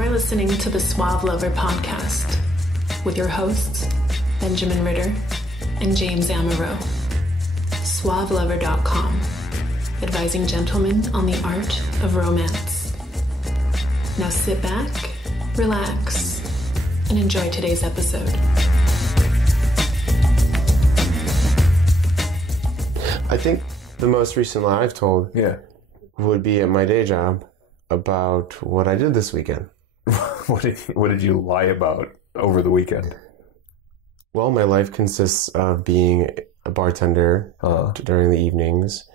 You're listening to the Suave Lover podcast with your hosts, Benjamin Ritter and James Amaro. SuaveLover.com, advising gentlemen on the art of romance. Now sit back, relax, and enjoy today's episode. I think the most recent lie I've told would be at my day job about what I did this weekend. What did you lie about over the weekend? Well, my life consists of being a bartender during the evenings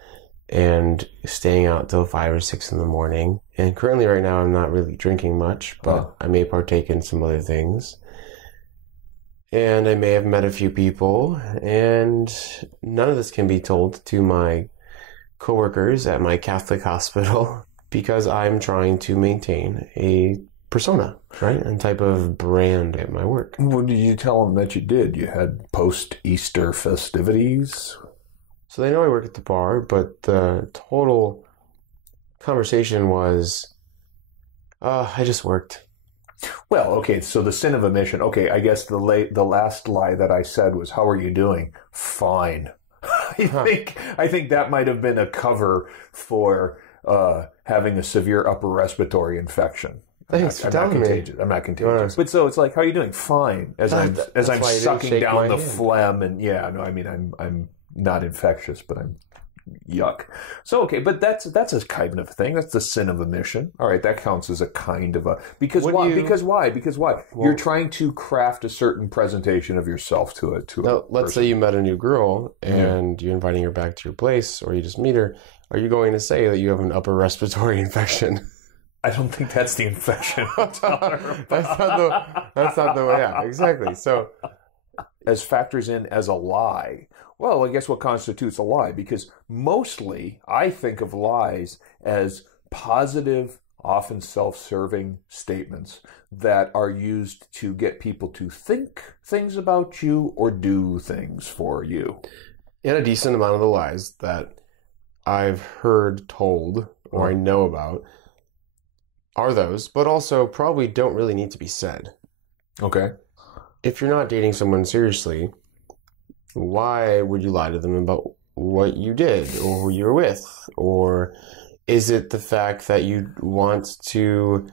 and staying out till 5 or 6 in the morning. And currently right now I'm not really drinking much, but I may partake in some other things. And I may have met a few people, and none of this can be told to my coworkers at my Catholic hospital because I'm trying to maintain a persona, right? And type of brand at my work. What did you tell them that you did? You had post-Easter festivities? So they know I work at the bar, but the total conversation was, I just worked. Well, okay, so the sin of omission. Okay, I guess the last lie that I said was, how are you doing? Fine. I think that might have been a cover for having a severe upper respiratory infection. Thanks for telling me. I'm not contagious. But so it's like, how are you doing? Fine. As I'm sucking down the phlegm and I'm not infectious, but I'm yuck. So okay, but that's a kind of thing. That's the sin of omission. All right, that counts as a kind of a because why? Because why? Well, you're trying to craft a certain presentation of yourself to let's say you met a new girl and you're inviting her back to your place, or you just meet her. Are you going to say that you have an upper respiratory infection? I don't think that's the infection I'm telling her about. That's not the way. Yeah, exactly. So, as factors in as a lie. Well, I guess what constitutes a lie? Because mostly I think of lies as positive, often self-serving statements that are used to get people to think things about you or do things for you. And a decent amount of the lies that I've heard told or I know about are those, but also probably don't really need to be said. Okay. If you're not dating someone seriously, why would you lie to them about what you did or who you were with? Or is it the fact that you want to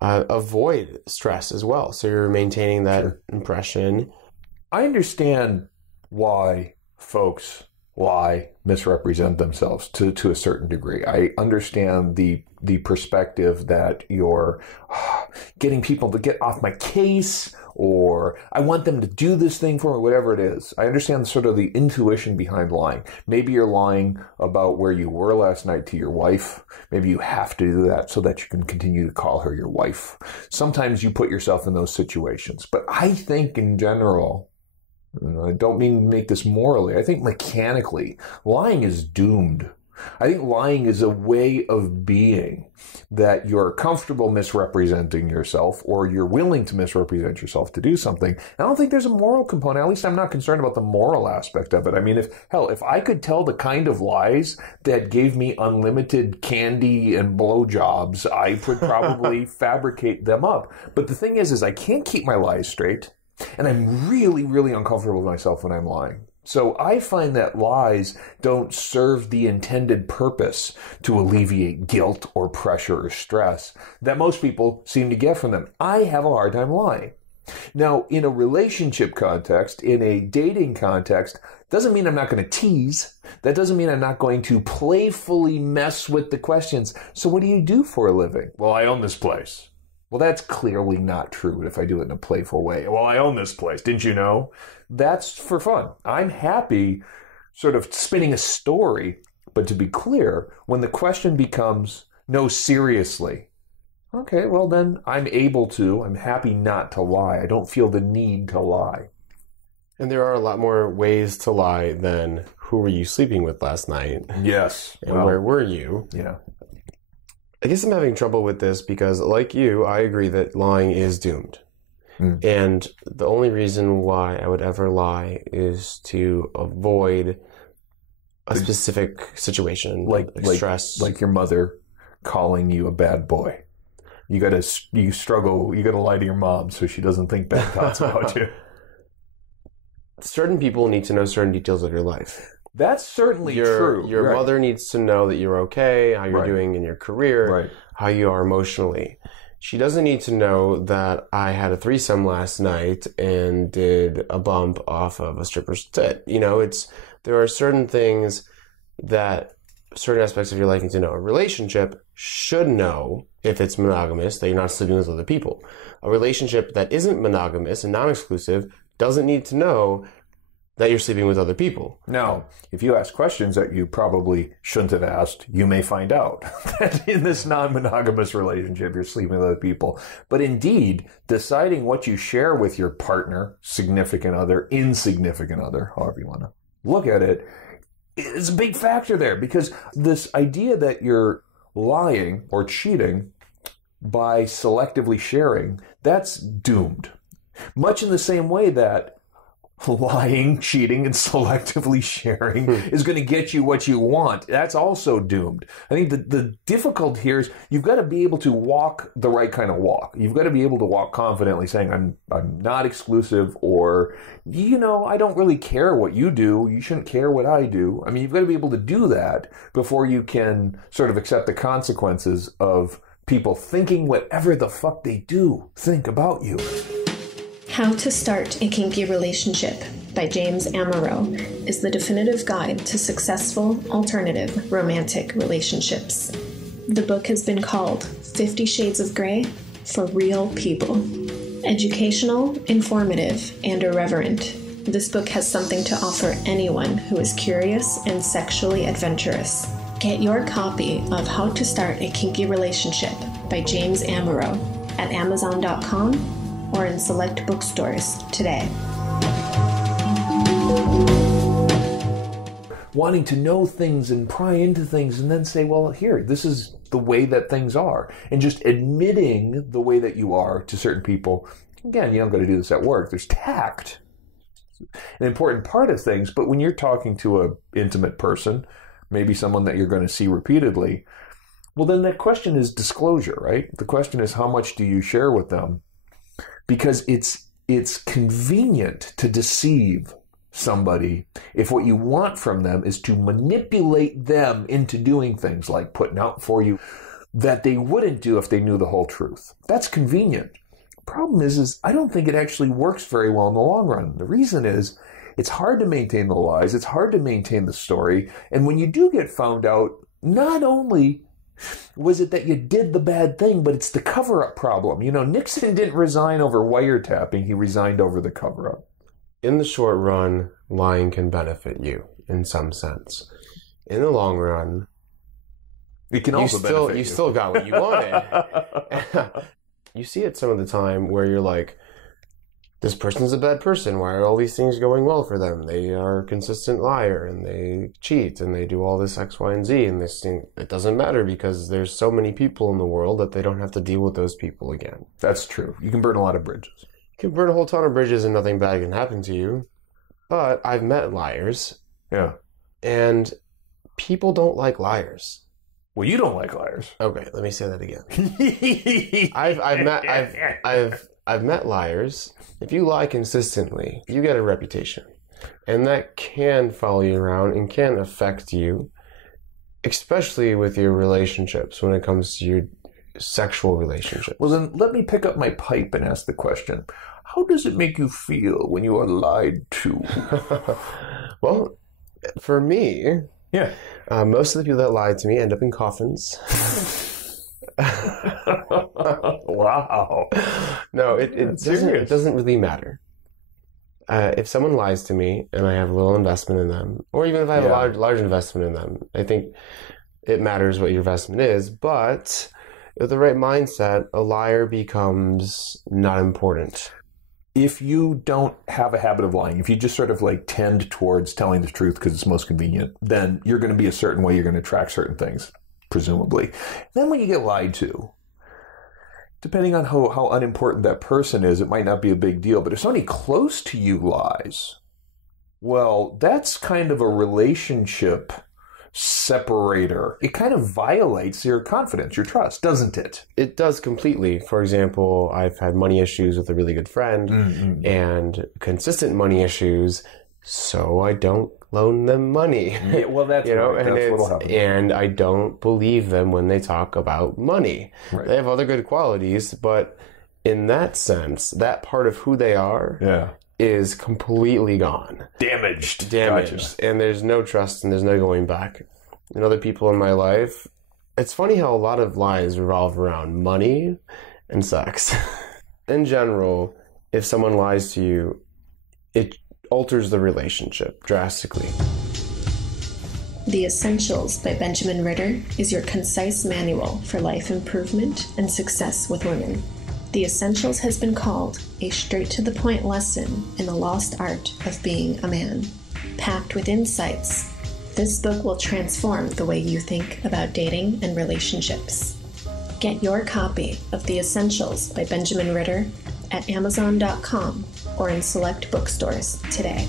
avoid stress as well? So you're maintaining that impression. I understand why folks lie, misrepresent themselves to a certain degree. I understand the perspective that you're getting people to get off my case, or I want them to do this thing for me, whatever it is. I understand sort of the intuition behind lying. Maybe you're lying about where you were last night to your wife. Maybe you have to do that so that you can continue to call her your wife. Sometimes you put yourself in those situations. But I think in general, I don't mean to make this morally, I think mechanically, lying is doomed. I think lying is a way of being that you're comfortable misrepresenting yourself, or you're willing to misrepresent yourself to do something. I don't think there's a moral component. At least I'm not concerned about the moral aspect of it. I mean, if I could tell the kind of lies that gave me unlimited candy and blowjobs, I would probably fabricate them up. But the thing is I can't keep my lies straight. And I'm really, really uncomfortable with myself when I'm lying. So I find that lies don't serve the intended purpose to alleviate guilt or pressure or stress that most people seem to get from them. I have a hard time lying. Now, in a relationship context, in a dating context, doesn't mean I'm not going to tease. That doesn't mean I'm not going to playfully mess with the questions. So what do you do for a living? Well, I own this place. Well, that's clearly not true if I do it in a playful way. Well, I own this place. Didn't you know? That's for fun. I'm happy sort of spinning a story. But to be clear, when the question becomes, no, seriously, okay, well then I'm happy not to lie. I don't feel the need to lie. And there are a lot more ways to lie than who were you sleeping with last night? Yes. And where were you? Yeah. I guess I'm having trouble with this because, like you, I agree that lying is doomed. And the only reason why I would ever lie is to avoid a specific situation, like stress. Like your mother calling you a bad boy. you got to lie to your mom so she doesn't think bad thoughts about you. Certain people need to know certain details of your life. That's certainly true. Your mother needs to know that you're okay, how you're doing in your career, how you are emotionally. She doesn't need to know that I had a threesome last night and did a bump off of a stripper's tit. There are certain things that certain aspects of your life need to know. A relationship should know, if it's monogamous, that you're not sleeping with other people. A relationship that isn't monogamous and non-exclusive doesn't need to know that you're sleeping with other people. Now, if you ask questions that you probably shouldn't have asked, you may find out that in this non-monogamous relationship, you're sleeping with other people. But indeed, deciding what you share with your partner, significant other, insignificant other, however you want to look at it, is a big factor there. Because this idea that you're lying or cheating by selectively sharing, that's doomed. Much in the same way that lying, cheating, and selectively sharing is going to get you what you want. That's also doomed. I think the difficult here is you've got to be able to walk the right kind of walk. You've got to be able to walk confidently saying, I'm not exclusive, or, I don't really care what you do. You shouldn't care what I do. I mean, you've got to be able to do that before you can sort of accept the consequences of people thinking whatever the fuck they do think about you. How to Start a Kinky Relationship by James Amaro is the definitive guide to successful alternative romantic relationships. The book has been called 50 Shades of Grey for Real People. Educational, informative, and irreverent, this book has something to offer anyone who is curious and sexually adventurous. Get your copy of How to Start a Kinky Relationship by James Amaro at Amazon.com or in select bookstores today. Wanting to know things and pry into things and then say, well, here, this is the way that things are. And just admitting the way that you are to certain people. Again, you don't got to do this at work. There's tact. An important part of things, but when you're talking to an intimate person, maybe someone that you're going to see repeatedly, well, then that question is disclosure, right? The question is, how much do you share with them? Because it's convenient to deceive somebody if what you want from them is to manipulate them into doing things like putting out for you that they wouldn't do if they knew the whole truth. That's convenient. Problem is I don't think it actually works very well in the long run. The reason is it's hard to maintain the lies. It's hard to maintain the story. And when you do get found out, not only was it that you did the bad thing, but it's the cover-up problem. Nixon didn't resign over wiretapping. He resigned over the cover-up. In the short run, lying can benefit you in some sense. In the long run, it can also benefit you. You still got what you wanted. You see it some of the time where you're like, this person's a bad person. Why are all these things going well for them? They are a consistent liar, and they cheat, and they do all this X, Y, and Z, and this thing, it doesn't matter because there's so many people in the world that they don't have to deal with those people again. That's true. You can burn a lot of bridges. You can burn a whole ton of bridges and nothing bad can happen to you. But I've met liars. Yeah. And people don't like liars. Well, you don't like liars. Okay, let me say that again. I've met liars. If you lie consistently, you get a reputation. And that can follow you around and can affect you, especially with your relationships when it comes to your sexual relationships. Well, then let me pick up my pipe and ask the question. How does it make you feel when you are lied to? Well, for me, most of the people that lied to me end up in coffins. Wow. No, it doesn't really matter. If someone lies to me and I have a little investment in them, or even if I have a large investment in them, I think it matters what your investment is. But with the right mindset, a liar becomes not important. If you don't have a habit of lying, if you just sort of tend towards telling the truth because it's most convenient, then you're going to be a certain way. You're going to attract certain things, presumably. Then when you get lied to, depending on how unimportant that person is, it might not be a big deal. But if somebody close to you lies, well, that's kind of a relationship separator. It kind of violates your confidence, your trust, doesn't it? It does completely. For example, I've had money issues with a really good friend and consistent money issues, so I don't loan them money. Yeah, well, that's right. That's what'll happen. And I don't believe them when they talk about money. Right. They have other good qualities, but in that sense, that part of who they are is completely gone. Damaged. Gotcha. And there's no trust and there's no going back. And other people in my life, it's funny how a lot of lies revolve around money and sex. In general, if someone lies to you, it alters the relationship drastically. The Essentials by Benjamin Ritter is your concise manual for life improvement and success with women. The Essentials has been called a straight-to-the-point lesson in the lost art of being a man. Packed with insights, this book will transform the way you think about dating and relationships. Get your copy of The Essentials by Benjamin Ritter at Amazon.com or in select bookstores today.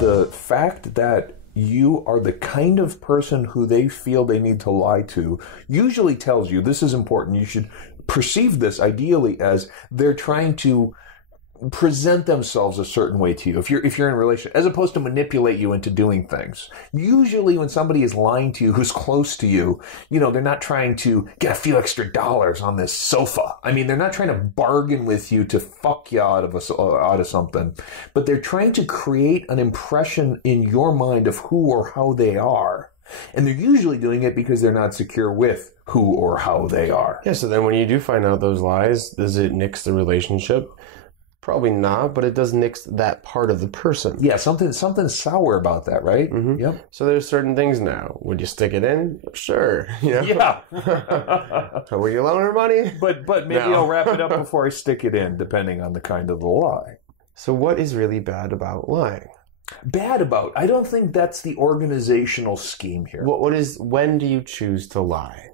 The fact that you are the kind of person who they feel they need to lie to usually tells you this is important. You should perceive this ideally as they're trying to present themselves a certain way to you if you're in a relationship, as opposed to manipulate you into doing things. Usually when somebody is lying to you who's close to you, they're not trying to get a few extra dollars on this sofa. I mean, they're not trying to bargain with you to fuck you out of something, but they're trying to create an impression in your mind of who or how they are. And they're usually doing it because they're not secure with who or how they are. Yeah, so then when you do find out those lies, does it nix the relationship? Probably not, but it does nix that part of the person. Yeah, something sour about that, right? Mm-hmm. Yep. So there's certain things now. Would you stick it in? Sure. Yeah. Will you loan her money? But maybe I'll wrap it up before I stick it in, depending on the kind of the lie. So what is really bad about lying? I don't think that's the organizational scheme here. When do you choose to lie?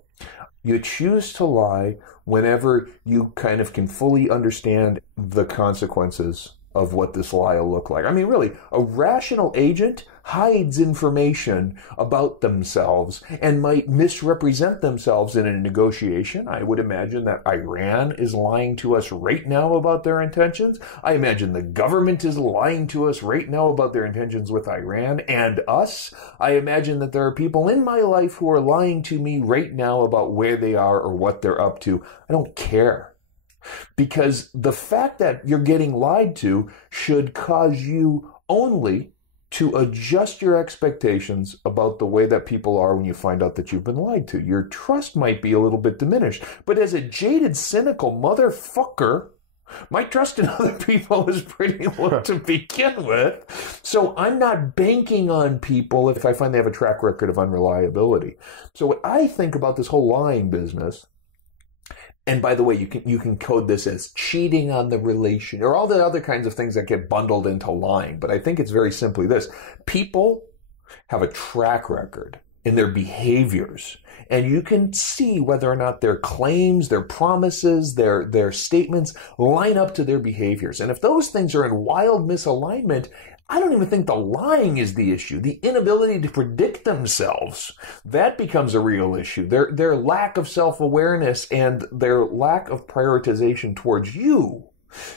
You choose to lie whenever you kind of can fully understand the consequences of what this lie will look like. I mean, really, a rational agent hides information about themselves and might misrepresent themselves in a negotiation. I would imagine that Iran is lying to us right now about their intentions. I imagine the government is lying to us right now about their intentions with Iran and us. I imagine that there are people in my life who are lying to me right now about where they are or what they're up to. I don't care. Because the fact that you're getting lied to should cause you only to adjust your expectations about the way that people are when you find out that you've been lied to. Your trust might be a little bit diminished. But as a jaded, cynical motherfucker, my trust in other people is pretty low to begin with. So I'm not banking on people if I find they have a track record of unreliability. So what I think about this whole lying business, and by the way, you can code this as cheating on the relation, or all the other kinds of things that get bundled into lying. But I think it's very simply this. People have a track record in their behaviors, and you can see whether or not their claims, their promises, their statements line up to their behaviors. And if those things are in wild misalignment, I don't even think the lying is the issue. The inability to predict themselves, that becomes a real issue. Their lack of self-awareness and their lack of prioritization towards you,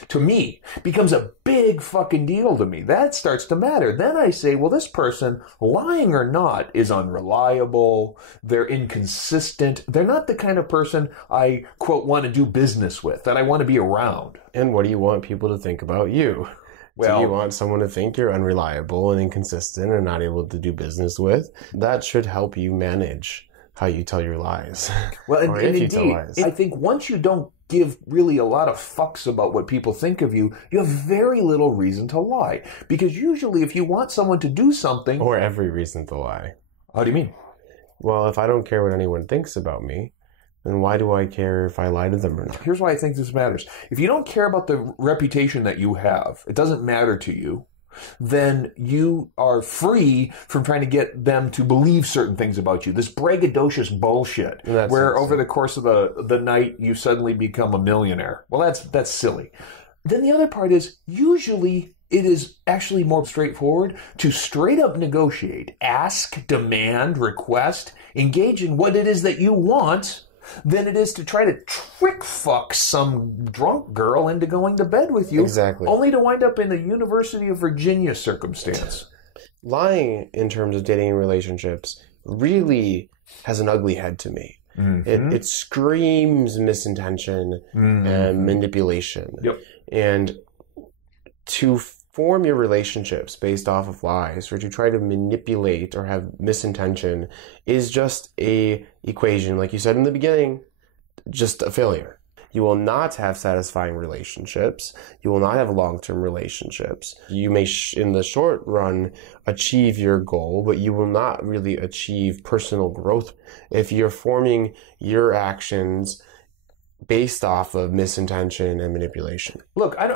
to me, becomes a big fucking deal to me. That starts to matter. Then I say, well, this person, lying or not, is unreliable. They're inconsistent. They're not the kind of person I, quote, want to do business with, that I want to be around. And what do you want people to think about you? Well, do you want someone to think you're unreliable and inconsistent and not able to do business with? That should help you manage how you tell your lies. Well, and indeed, I think once you don't give really a lot of fucks about what people think of you, you have very little reason to lie. Because usually if you want someone to do something... Or every reason to lie. How do you mean? Well, if I don't care what anyone thinks about me, then why do I care if I lie to them or not? Here's why I think this matters. If you don't care about the reputation that you have, it doesn't matter to you, then you are free from trying to get them to believe certain things about you. This braggadocious bullshit where over the course of the night you suddenly become a millionaire. Well, that's silly. Then the other part is usually it is actually more straightforward to straight up negotiate, ask, demand, request, engage in what it is that you want, than it is to try to trick fuck some drunk girl into going to bed with you. Exactly. Only to wind up in a University of Virginia circumstance. Lying in terms of dating and relationships really has an ugly head to me. Mm-hmm. It screams misintention and manipulation. Yep. And to form your relationships based off of lies or to try to manipulate or have misintention is just a equation, like you said in the beginning, just a failure. You will not have satisfying relationships. You will not have long-term relationships. You may, in the short run, achieve your goal, but you will not really achieve personal growth if you're forming your actions based off of misintention and manipulation. Look, I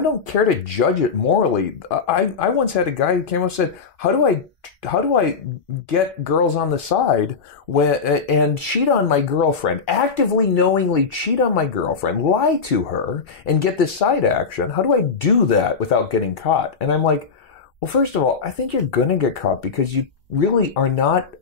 don't care to judge it morally. I once had a guy who came up and said, "How do I get girls on the side and cheat on my girlfriend? Actively, knowingly cheat on my girlfriend, lie to her, and get this side action? How do I do that without getting caught?" And I'm like, well, first of all, I think you're gonna get caught because you really are not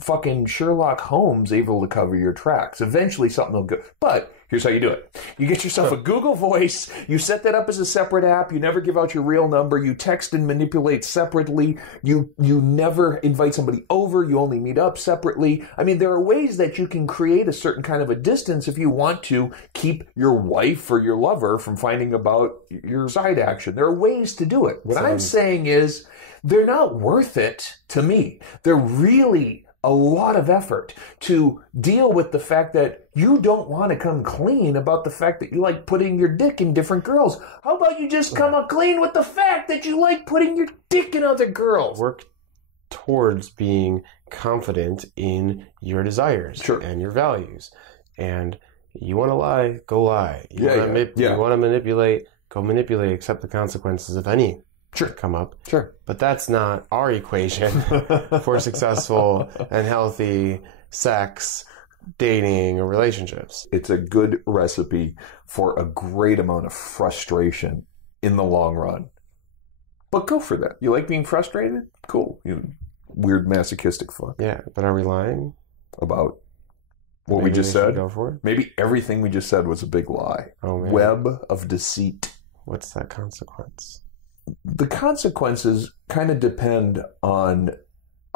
fucking Sherlock Holmes able to cover your tracks. Eventually something will go. But here's how you do it. You get yourself a Google Voice. You set that up as a separate app. You never give out your real number. You text and manipulate separately. You never invite somebody over. You only meet up separately. I mean, there are ways that you can create a certain kind of a distance if you want to keep your wife or your lover from finding about your side action. There are ways to do it. What I'm saying is they're not worth it to me. They're really a lot of effort to deal with the fact that you don't want to come clean about the fact that you like putting your dick in different girls. How about you just come clean with the fact that you like putting your dick in other girls? Work towards being confident in your desires and your values. And you want to lie, go lie. You want to manipulate, go manipulate, accept the consequences of any come up. Sure. But that's not our equation for successful and healthy sex, dating, or relationships. It's a good recipe for a great amount of frustration in the long run. But go for that. You like being frustrated? Cool. Weird masochistic fuck. Yeah, but are we lying? About what we just said? Go for it? Maybe everything we just said was a big lie. Oh, man. Web of deceit. What's that consequence? The consequences kind of depend on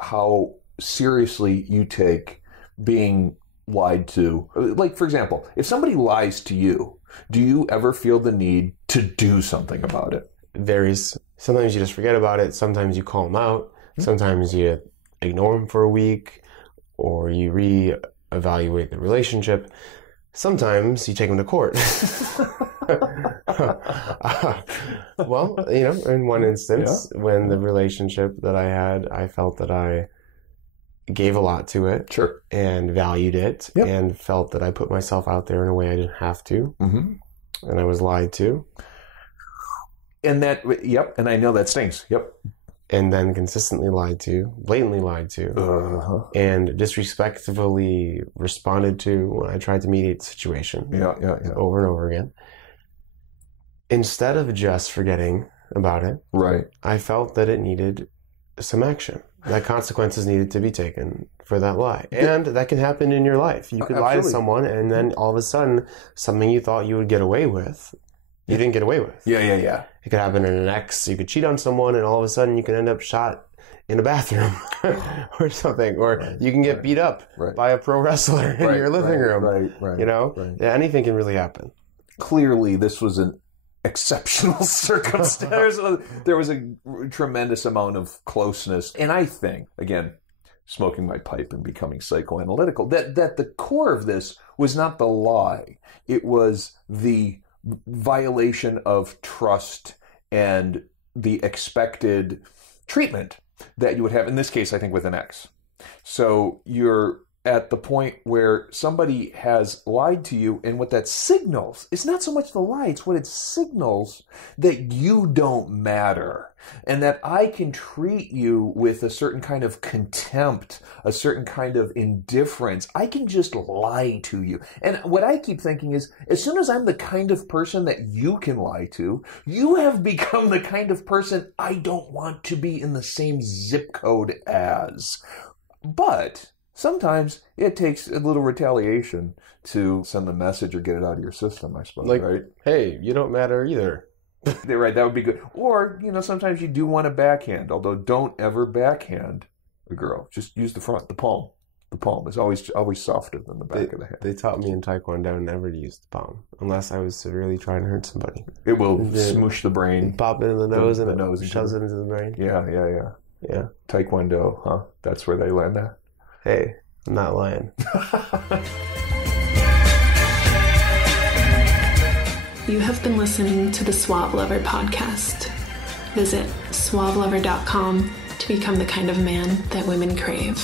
how seriously you take being lied to. Like, for example, if somebody lies to you, do you ever feel the need to do something about it? Varies. Sometimes you just forget about it. Sometimes you call them out. Sometimes you ignore them for a week, or you reevaluate the relationship. Sometimes you take them to court. Well, in one instance, when the relationship that I had, I felt that I gave a lot to it. Sure. And valued it. Yep. And felt that I put myself out there in a way I didn't have to. Mm-hmm. And I was lied to. And and I know that stings. Yep. And then consistently lied to, blatantly lied to, and disrespectfully responded to when I tried to mediate the situation. Yeah. Over and over again. Instead of just forgetting about it, right, I felt that it needed some action. That consequences needed to be taken for that lie. And that can happen in your life. You could lie to someone, and then all of a sudden, something you thought you would get away with, you didn't get away with. Yeah. It could happen in an ex. You could cheat on someone, and all of a sudden you can end up shot in a bathroom or something. Or you can get beat up by a pro wrestler in your living room. Right. Yeah, anything can really happen. Clearly, this was an exceptional circumstance. There was a tremendous amount of closeness. And I think, again, smoking my pipe and becoming psychoanalytical, that the core of this was not the lie. It was the violation of trust and the expected treatment that you would have, in this case, I think, with an ex. So your at the point where somebody has lied to you, and what that signals, it's not so much the lie, it's what it signals that you don't matter, and that I can treat you with a certain kind of contempt, a certain kind of indifference. I can just lie to you. And what I keep thinking is, as soon as I'm the kind of person that you can lie to, you have become the kind of person I don't want to be in the same zip code as. But sometimes it takes a little retaliation to send the message or get it out of your system, I suppose, like, right? Hey, you don't matter either. Right, that would be good. Or, sometimes you do want a backhand, although don't ever backhand a girl. Just use the front, the palm. The palm is always softer than the back of the hand. They taught me in Taekwondo never to use the palm, unless I was severely trying to hurt somebody. It will smoosh the brain. Pop it in the nose and nose shoves it into the brain. Yeah. Taekwondo, huh? That's where they learn that? Hey, I'm not lying. You have been listening to the Suave Lover podcast. Visit suavelover.com to become the kind of man that women crave.